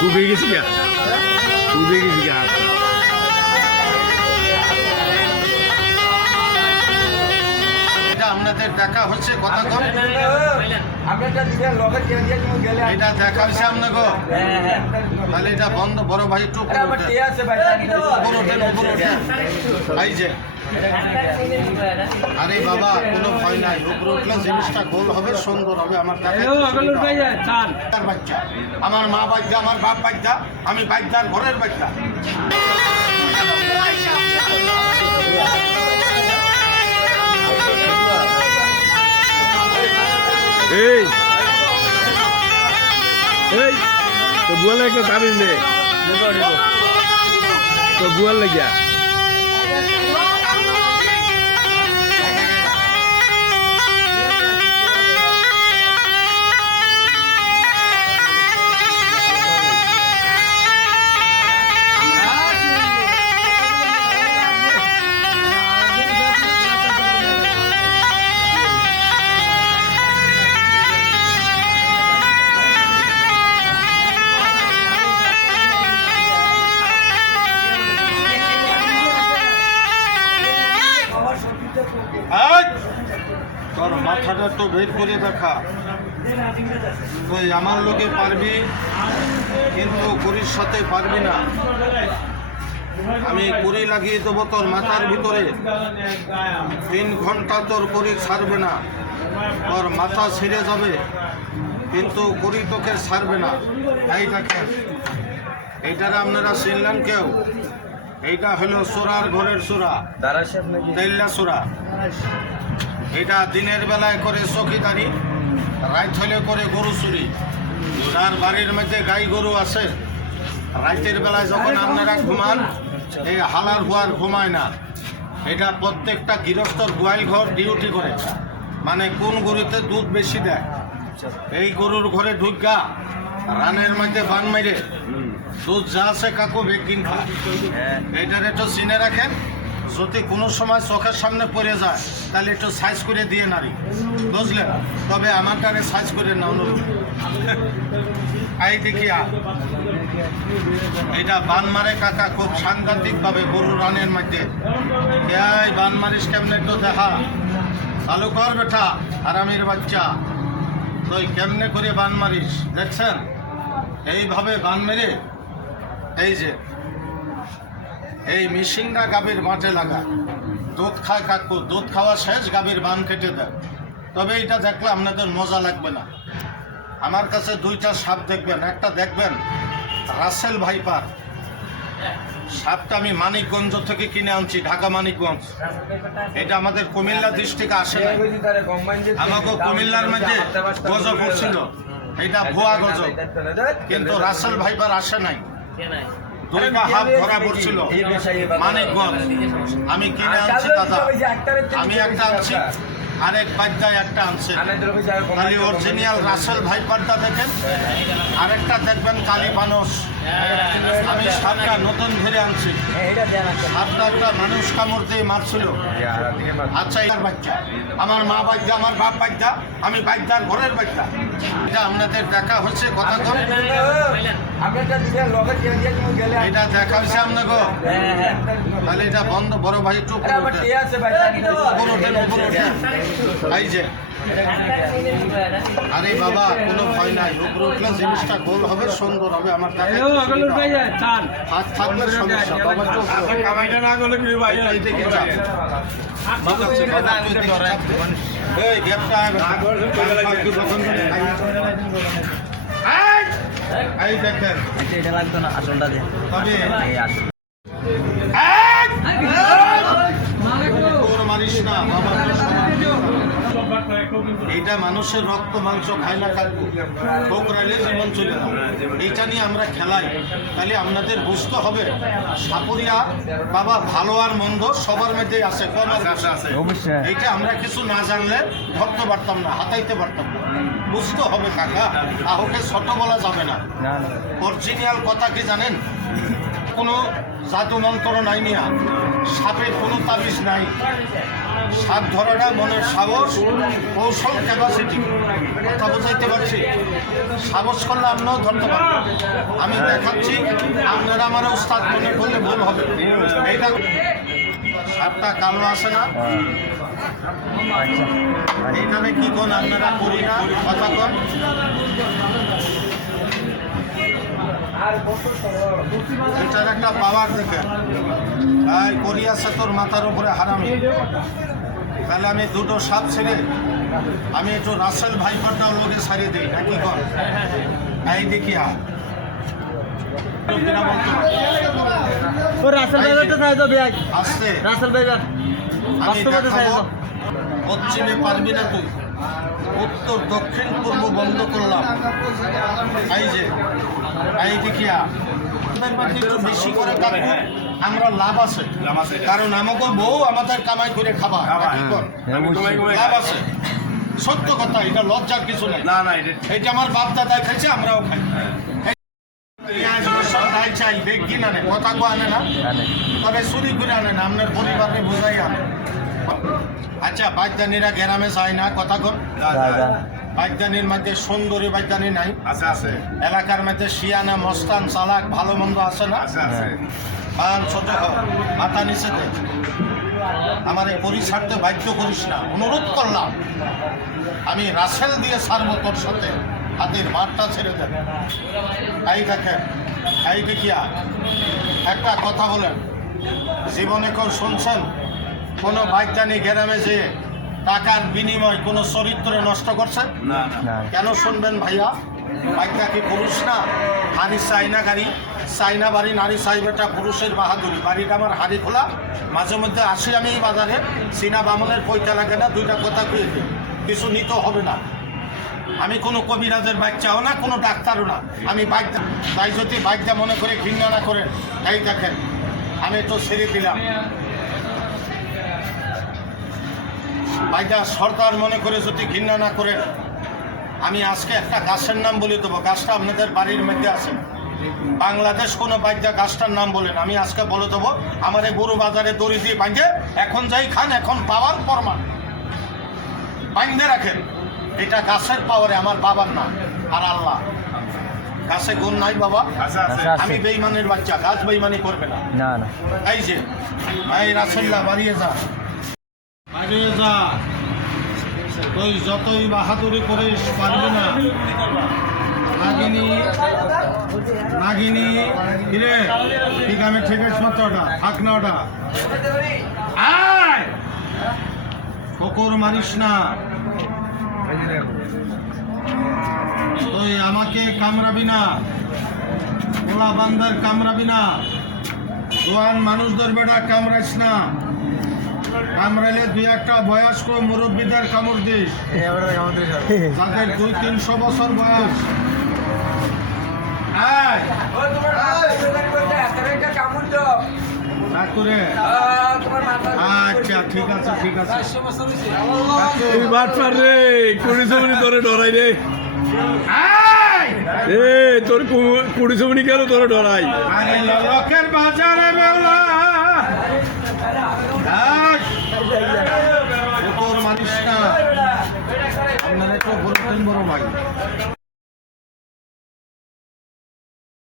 ডুবে গেছি গা, ডুবে গেছি গা। এটা আপনাদের দেখা হচ্ছে কথা কম, এটা দেখা হচ্ছে আপনাকে, তাহলে এটা বন্ধ। বড় ভাই একটু ভাই যে আরে বাবা কোনো ভয় নাই, উপরে উঠলে জিনিসটা গোল হবে, সুন্দর হবে। আমার বাচ্চা, আমার মা বাচ্চা, আমার বাপ বাচ্চা, আমি বাচ্চার ঘরের বাচ্চা। এই এই তো বুয়ালে একটা তাবিজ নে, তো বুয়াল লাগিয়া তোর মাথাটা তো বের করে দেখা, তুই আমার লোকে পারবি কিন্তু কুড়ির সাথে পারবি না। আমি কুড়ি লাগিয়ে দেবো তোর মাথার ভিতরে, 3 ঘন্টা তোর কুড়ি ছাড়বে না, তোর মাথা ছিঁড়ে যাবে কিন্তু কুড়ি তোকে ছাড়বে না। এই দেখেন, এইটারে আপনারা চিনলেন কেউ? এইটা হলো চোরার ঘরের চোরা, তেল্লা চোরা। এটা দিনের বেলায় করে চকিদারি, রাত হলে করে গরু চুরি। যার বাড়ির মধ্যে গাই গরু আছে, রাতের বেলায় যখন আপনারা ঘুমান, এই হালার হুয়ার ঘুমায় না। এটা প্রত্যেকটা গৃহস্থর গোয়াল ঘর ডিউটি করে, মানে কোন গরুতে দুধ বেশি দেয় এই গরুর ঘরে ঢুকা রানের মধ্যে বান মেরে দুধ যা আছে কাকু বেকিন খা। এইটার একটু চিনে রাখেন, যদি কোনো সময় চোখের সামনে পড়ে যায় তাহলে একটু সাইজ করে দিয়ে নারী, বুঝলেন? তবে আমার কানে সাইজ করে না অনুরোধ। এই দেখিয়া এটা বান মারে কাকা খুব সাংঘাতিকভাবে গরু রানের মধ্যে। এই বান মারিস কেমনে একটু দেখা, চালু কর বেটা আরামের বাচ্চা। তুই কেমনে করে বান মারিস দেখছেন? এইভাবে বান মেরে এই যে এই মিশিংটা গাভীর মাঠে লাগা, দুধ খায় কাকু, দুধ খাওয়া শেষ গাভীর বান কেটে দেয়। তবে এটা দেখলে আপনাদের মজা লাগবে না। আমার কাছে 2টা সাপ দেখবেন, একটা দেখবেন রাসেল ভাইপার সাপটা আমি মানিকগঞ্জ থেকে কিনে আনছি, ঢাকা মানিকগঞ্জ। এটা আমাদের কুমিল্লা ডিস্ট্রিক্টে আসে না, আমাকে কুমিল্লার মধ্যে গজব পড়ছিল, এটা ভুয়া গজব, কিন্তু রাসেল ভাইপার আসে নাই। 2টা হাত ধরা পড়ছিল মানিকগঞ্জ, আমি কিনে আনছি দাদা। আমি একটা আনছি, আরেক বাচ্চায় একটা আনছে। খালি অরিজিনাল রাসেল ভাইপারটা দেখেন, আরেকটা দেখবেন কালী মানুষ। আমি 7টা নতুন ধরে আনছি, 7টা একটা মানুষ কামড় দিয়ে মারছিল। আচ্ছা, এটার বাচ্চা, আমার মা বাচ্চা, আমার বাপ বাচ্চা, আমি বাচ্চার ঘরের বাচ্চা। এটা আপনাদের দেখা হচ্ছে কথা কম, এটা দেখা হচ্ছে আপনাকে, তাহলে এটা বন্ধ। বড় ভাই একটু এই যে আরে বাবা কোনো ভয় নাই, উপরে উঠলে জিনিসটা গোল হবে, সুন্দর হবে। আমার হাত থাকলে সমস্যা, বাবা কামাইটা না করলে কি ভাই দেখে যাবে। এই গ্যাপটা এই দেখেন, এটা লাগতো না আসলটা দিয়ে, তবে মারিস না বাবা। এইটা মানুষের রক্ত মাংস খায় না কাকু, ঠোকরাইলে জীবন চলে না। এইটা নিয়ে আমরা খেলাই, তাহলে আপনাদের বুঝতে হবে সাপুরিয়া বাবা ভালো আর মন্দ সবার মধ্যেই আছে, কম আর আছে। এইটা আমরা কিছু না জানলে ধরতে পারতাম না, হাতাইতে পারতাম না, বুঝতে হবে কাকা। কাউকে ছোট বলা যাবে না। অরিজিনাল কথা কি জানেন? কোনো জাদু মন্ত্র নাই মিয়া, সাপের কোনো তাবিজ নাই, সাত ধরনা মনের সাহস, কৌশল, ক্যাপাসিটি, কথা বুঝাইতে পারছি। সাহস করলে আপনিও ধরতে পারবেন। আমি দেখাচ্ছি, আপনারা আমার উস্তাদ মনে করলে ভুল হবে। এইটা সাতটা কালো আছে না, এইখানে কি কোন আপনারা করি না, কথা কন। এটার একটা পাওয়ার দেখেন, এই করি আছে তোর মাথার উপরে হারামি। তাহলে আমি দুটো সাপ ছেড়ে আমি একটু রাসেল ভাইপারটাও লোকে ছাড়িয়ে দিই নাকি কর। এই দেখি আসছে আমি দেখাবো। পশ্চিমে পারবি না তুই, উত্তর দক্ষিণ পূর্ব বন্ধ করলাম। এই যে এই দেখিয়া একটু বেশি করে কাটবো, আমরা লাভ আছে, কারণ আমাকে বউ আমাদের কামাই করে খাবা, লাভ আছে। সত্য কথা, এটা লজ্জার কিছু নাই। এটা আমার বাপ দাদাই খাইছে, আমরাও খাই। চাই বেগ কিনে আনে, কথা কো আনে না, তবে চুরি করে আনে না, আপনার পরিবারকে বোঝাই আনে। আচ্ছা, বাগদানিরা গ্রামে যায় না, কথা কন। বাগদানির মধ্যে সুন্দরী বাগদানি নাই? আছে। এলাকার মধ্যে শিয়ানা, মস্তান, চালাক, ভালো মন্দ আছে না? ছোট মাথা নিচে দে, আমার এই পরিছাড়তে বাধ্য করিস না, অনুরোধ করলাম। আমি রাসেল দিয়ে ছাড়বো তোর সাথে, হাতের মাঠটা ছেড়ে দেন। এই দেখেন, এই দেখিয়া একটা কথা বলেন, জীবনে কেউ শুনছেন কোনো বাগদানি গ্রামে যেয়ে টাকার বিনিময় কোনো চরিত্র নষ্ট করছে? কেন শুনবেন ভাইয়া? বাগদা কি পুরুষ না? হাড়ি চাইনা গাড়ি, চাইনা বাড়ি, নারী চাইবেটা পুরুষের বাহাদুরি। বাড়িটা আমার হাড়ি খোলা, মাঝে মধ্যে আসি আমি এই বাজারে, চীনা বামনের পয়সা লাগে না, দুইটা কথা কয়ে দিই, কিছু নিতে হবে না। আমি কোনো কবিরাজের বাচ্চাও না, কোনো ডাক্তারও না, আমি বাগদা। তাই যদি বাগদা মনে করে ঘৃণা না করেন, এই দেখেন আমি তো ছেড়ে দিলাম। বাগদা সর্দার মনে করে যদি ঘৃণা না করেন, আমি আজকে একটা গাছের নাম বলে দেবো, গাছটা আপনাদের বাড়ির মধ্যে আছে। বাংলাদেশ কোনো বাগদা গাছটার নাম বলেন, আমি আজকে বলে দেবো। আমার এই গরু বাজারে দড়ি দিয়ে বাঁধে এখন যাই খান, এখন পাওয়ার প্রমাণ বাঁধে রাখেন। এটা গাছের পাওয়ারে, আমার বাবার না আর আল্লাহ। গাছে গুণ নাই বাবা, আমি বেইমানের বাচ্চা, গাছ বেইমানি করবে না। এই যে এই রাসেল্লা বাড়িয়ে যা, বাড়িয়ে যা, তুই যতই বাহাদুরি করিস পারবি না। নাগিনী নাগিনী কিরে, ঠিক আমি ঠিক আছে, মাত্রটা থাক না, ওটা আয়, কুকুর মারিস না। তুই আমাকে কামড়াবি না, ওলা বান্দার কামড়াবি না, জোয়ান মানুষদের বেটা কামড়াইস না। কামড়াইলে দুই একটা বয়স্ক মুরব্বীদের কামড় দিস, যাদের 200-300 বছর বয়স। আচ্ছা ঠিক আছে, ঠিক আছে। তোরে ডরাই রে, তোর কুড়ি জমিনি কেন তোরে ডরাই? আরে লোকের বাজারে বেলা মারিস না, আপনারা একটু বলতেন বড় ভাই।